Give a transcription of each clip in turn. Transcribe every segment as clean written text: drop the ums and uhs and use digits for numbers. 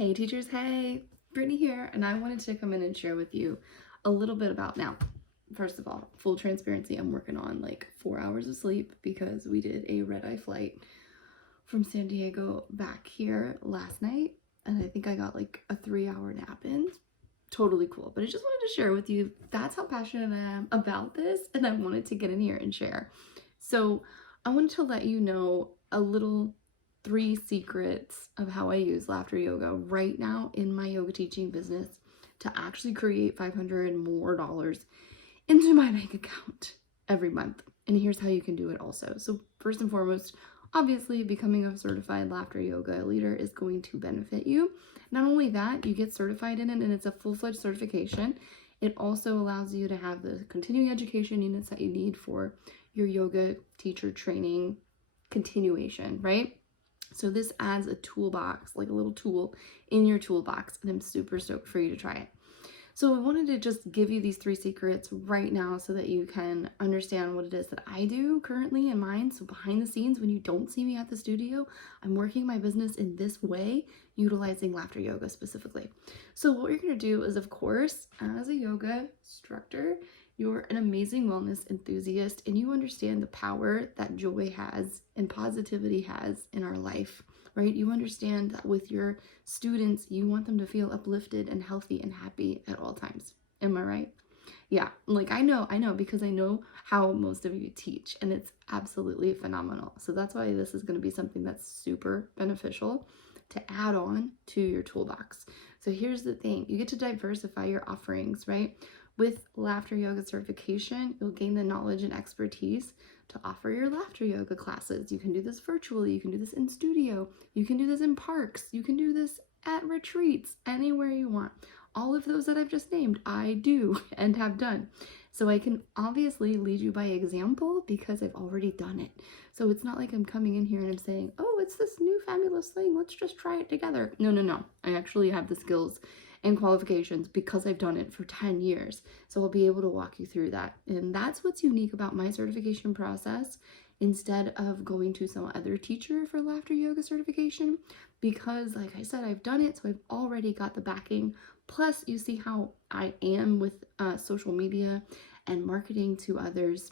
Hey teachers, hey, Brittany here, and I wanted to come in and share with you a little bit about now. First of all, full transparency, I'm working on like 4 hours of sleep because we did a red-eye flight from San Diego back here last night, and I think I got like a 3-hour nap in. Totally cool, but I just wanted to share with you that's how passionate I am about this, and I wanted to get in here and share. So I wanted to let you know a little 3 secrets of how I use laughter yoga right now in my yoga teaching business to actually create $500 more into my bank account every month. And here's how you can do it also. So first and foremost, obviously becoming a certified laughter yoga leader is going to benefit you. Not only that, you get certified in it and it's a full-fledged certification. It also allows you to have the continuing education units that you need for your yoga teacher training continuation, right? So this adds a toolbox, like a little tool in your toolbox, and I'm super stoked for you to try it. So I wanted to just give you these 3 secrets right now so that you can understand what it is that I do currently in mine. So behind the scenes, when you don't see me at the studio, I'm working my business in this way, utilizing laughter yoga specifically. So what you're going to do is, of course, as a yoga instructor, you're an amazing wellness enthusiast and you understand the power that joy has and positivity has in our life, right? You understand that with your students, you want them to feel uplifted and healthy and happy at all times. Am I right? Yeah, like I know because I know how most of you teach and it's absolutely phenomenal. So that's why this is going to be something that's super beneficial to add on to your toolbox. So here's the thing, you get to diversify your offerings, right? With laughter yoga certification, you'll gain the knowledge and expertise to offer your laughter yoga classes. You can do this virtually, you can do this in studio, you can do this in parks, you can do this at retreats, anywhere you want. All of those that I've just named, I do and have done. So I can obviously lead you by example because I've already done it. So it's not like I'm coming in here and I'm saying, oh, it's this new fabulous thing, let's just try it together. No. I actually have the skills and qualifications because I've done it for 10 years. So I'll be able to walk you through that. And that's what's unique about my certification process instead of going to some other teacher for laughter yoga certification, because like I said, I've done it. So I've already got the backing. Plus you see how I am with social media and marketing to others.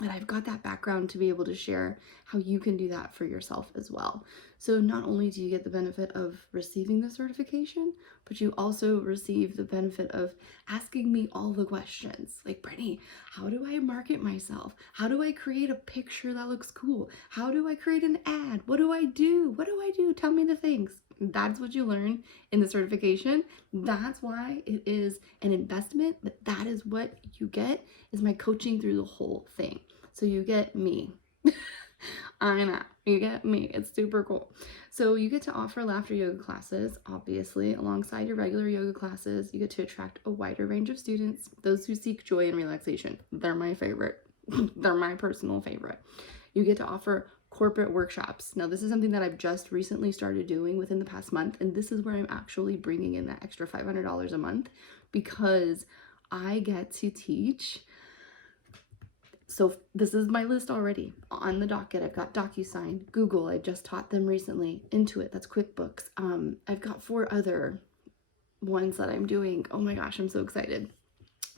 And I've got that background to be able to share how you can do that for yourself as well. So not only do you get the benefit of receiving the certification, but you also receive the benefit of asking me all the questions. Like, Brittany, how do I market myself? How do I create a picture that looks cool? How do I create an ad? What do I do? What do I do? Tell me the things. That's what you learn in the certification. That's why it is an investment, but that is what you get is my coaching through the whole thing. So you get me. I know, you get me. It's super cool. So you get to offer laughter yoga classes, obviously, alongside your regular yoga classes. You get to attract a wider range of students, those who seek joy and relaxation. They're my favorite. They're my personal favorite. You get to offer corporate workshops. Now, this is something that I've just recently started doing within the past month, and this is where I'm actually bringing in that extra $500 a month because I get to teach. So this is my list already on the docket. I've got DocuSign, Google, I just taught them recently, Intuit, that's QuickBooks. I've got 4 other ones that I'm doing. Oh my gosh, I'm so excited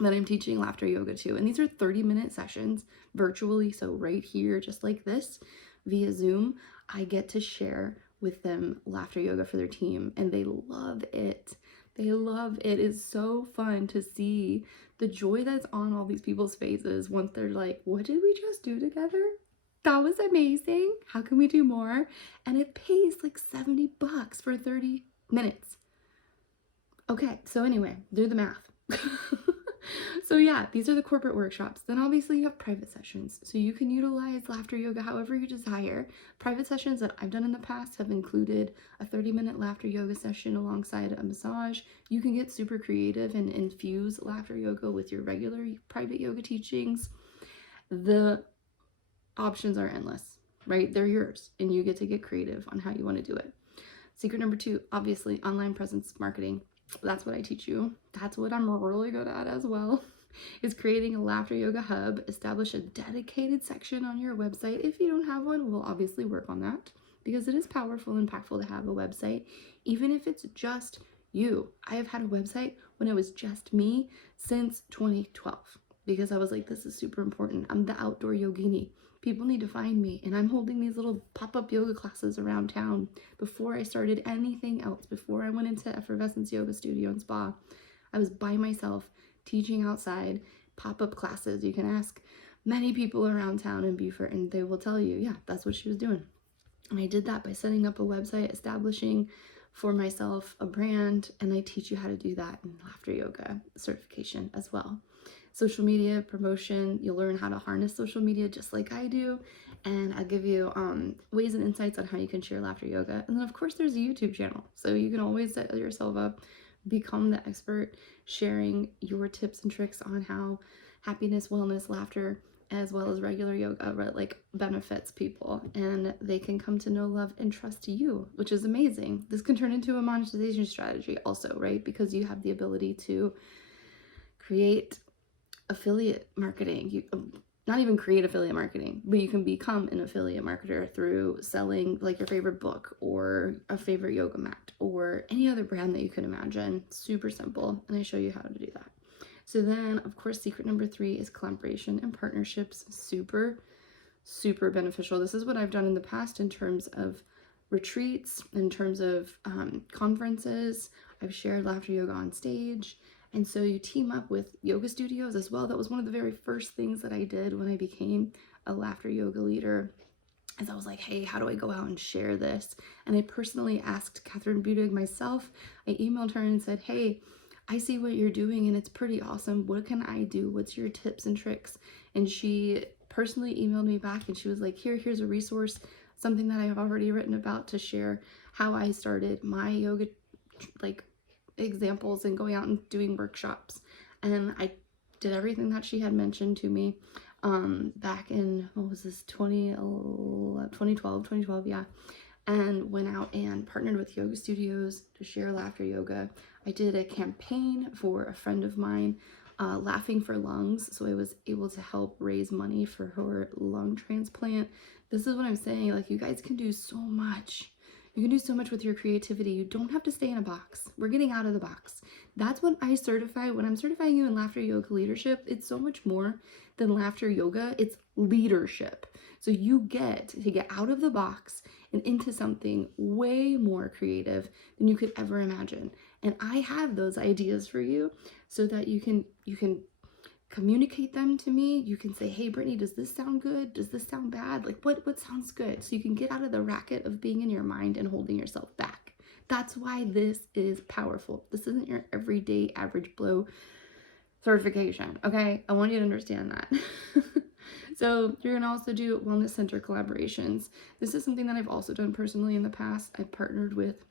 that I'm teaching laughter yoga too. And these are 30-minute sessions virtually. So right here, just like this, via Zoom, I get to share with them laughter yoga for their team and they love it. They love it. It's so fun to see the joy that's on all these people's faces once they're like, what did we just do together? That was amazing. How can we do more? And it pays like $70 for 30 minutes. Okay, so anyway, do the math. So yeah, these are the corporate workshops. Then obviously you have private sessions. So you can utilize laughter yoga however you desire. Private sessions that I've done in the past have included a 30-minute laughter yoga session alongside a massage. You can get super creative and infuse laughter yoga with your regular private yoga teachings. The options are endless, right? They're yours and you get to get creative on how you want to do it. Secret number 2, obviously online presence marketing. That's what I teach you. That's what I'm really good at as well, is creating a laughter yoga hub. Establish a dedicated section on your website. If you don't have one, we'll obviously work on that. because it is powerful and impactful to have a website, even if it's just you. I have had a website when it was just me since 2012 because I was like, this is super important. I'm the outdoor yogini. People need to find me, and I'm holding these little pop-up yoga classes around town. Before I started anything else, before I went into Effervescence Yoga Studio and Spa, I was by myself teaching outside pop-up classes. You can ask many people around town in Beaufort and they will tell you, yeah, that's what she was doing. And I did that by setting up a website, establishing for myself a brand, and I teach you how to do that in laughter yoga certification as well. Social media promotion, you'll learn how to harness social media just like I do, and I'll give you ways and insights on how you can share laughter yoga. And then of course there's a YouTube channel, so you can always set yourself up, become the expert, sharing your tips and tricks on how happiness, wellness, laughter, as well as regular yoga like benefits people, and they can come to know, love, and trust you, which is amazing. This can turn into a monetization strategy also, right? Because you have the ability to create affiliate marketing. You not even create affiliate marketing, but you can become an affiliate marketer through selling like your favorite book or a favorite yoga mat or any other brand that you could imagine. Super simple, and I show you how to do that. So then, of course, secret number 3 is collaboration and partnerships. Super, super beneficial. This is what I've done in the past in terms of retreats, in terms of conferences. I've shared laughter yoga on stage. And so you team up with yoga studios as well. That was one of the very first things that I did when I became a laughter yoga leader. As I was like, hey, how do I go out and share this? And I personally asked Catherine Budig myself. I emailed her and said, hey, I see what you're doing and it's pretty awesome. What can I do? What's your tips and tricks? And she personally emailed me back and she was like, here's a resource, something that I've already written about to share how I started my yoga like examples and going out and doing workshops. And I did everything that she had mentioned to me back in, what was this, 2012, yeah. And went out and partnered with yoga studios to share laughter yoga. I did a campaign for a friend of mine, Laughing for Lungs, so I was able to help raise money for her lung transplant. This is what I'm saying, like, you guys can do so much. You can do so much with your creativity. You don't have to stay in a box. We're getting out of the box. That's what I certify. When I'm certifying you in laughter yoga leadership, it's so much more than laughter yoga. It's leadership. So you get to get out of the box and into something way more creative than you could ever imagine. And I have those ideas for you so that you can communicate them to me. You can say, hey, Brittany, does this sound good? Does this sound bad? Like, what sounds good? So you can get out of the racket of being in your mind and holding yourself back. That's why this is powerful. This isn't your everyday average blow certification, okay? I want you to understand that. So you're gonna also do wellness center collaborations. This is something that I've also done personally in the past. I've partnered with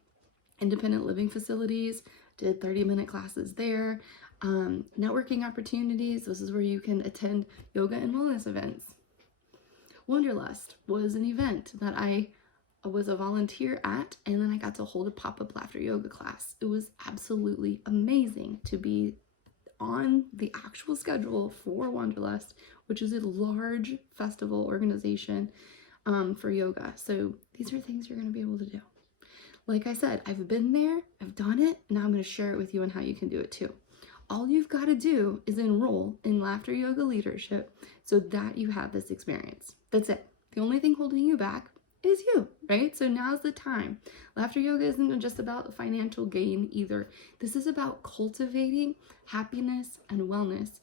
independent living facilities, did 30-minute classes there. Networking opportunities, this is where you can attend yoga and wellness events. Wanderlust was an event that I was a volunteer at, and then I got to hold a pop-up laughter yoga class. It was absolutely amazing to be on the actual schedule for Wanderlust, which is a large festival organization for yoga. So these are things you're going to be able to do. Like I said, I've been there, I've done it, and now I'm going to share it with you on how you can do it too. All you've got to do is enroll in laughter yoga leadership so that you have this experience. That's it. The only thing holding you back is you, right? So now's the time. Laughter yoga isn't just about financial gain either. This is about cultivating happiness and wellness.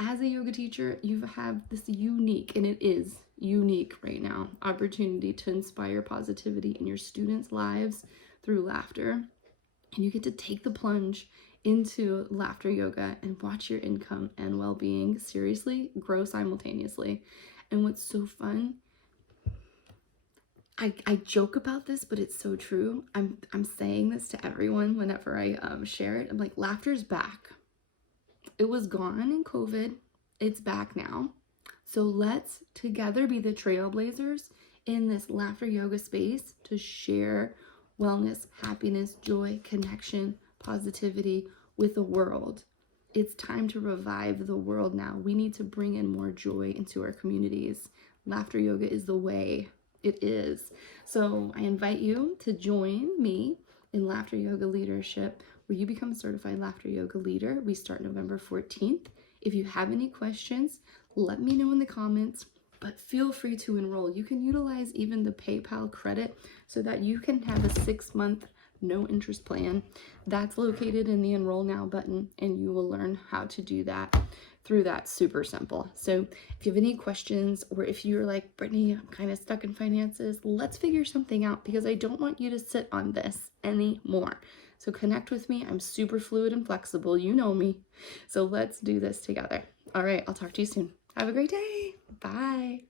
As a yoga teacher, you have this unique, and it is unique right now, opportunity to inspire positivity in your students' lives through laughter. And you get to take the plunge into laughter yoga and watch your income and well-being seriously grow simultaneously. And what's so fun, I joke about this, but it's so true. I'm saying this to everyone whenever I share it. I'm like, laughter's back. It was gone in COVID. It's back now. So let's together be the trailblazers in this laughter yoga space to share wellness, happiness, joy, connection, positivity with the world. It's time to revive the world now. We need to bring in more joy into our communities. Laughter yoga is the way. It is. So I invite you to join me in Laughter Yoga Leadership, where you become a certified laughter yoga leader. We start November 14th. If you have any questions, let me know in the comments, but feel free to enroll. You can utilize even the PayPal credit so that you can have a 6-month no interest plan. That's located in the Enroll Now button, and you will learn how to do that through that. Super simple. So if you have any questions, or if you're like, Brittany, I'm kind of stuck in finances, let's figure something out, because I don't want you to sit on this anymore. So connect with me. I'm super fluid and flexible. You know me. So let's do this together. All right. I'll talk to you soon. Have a great day. Bye.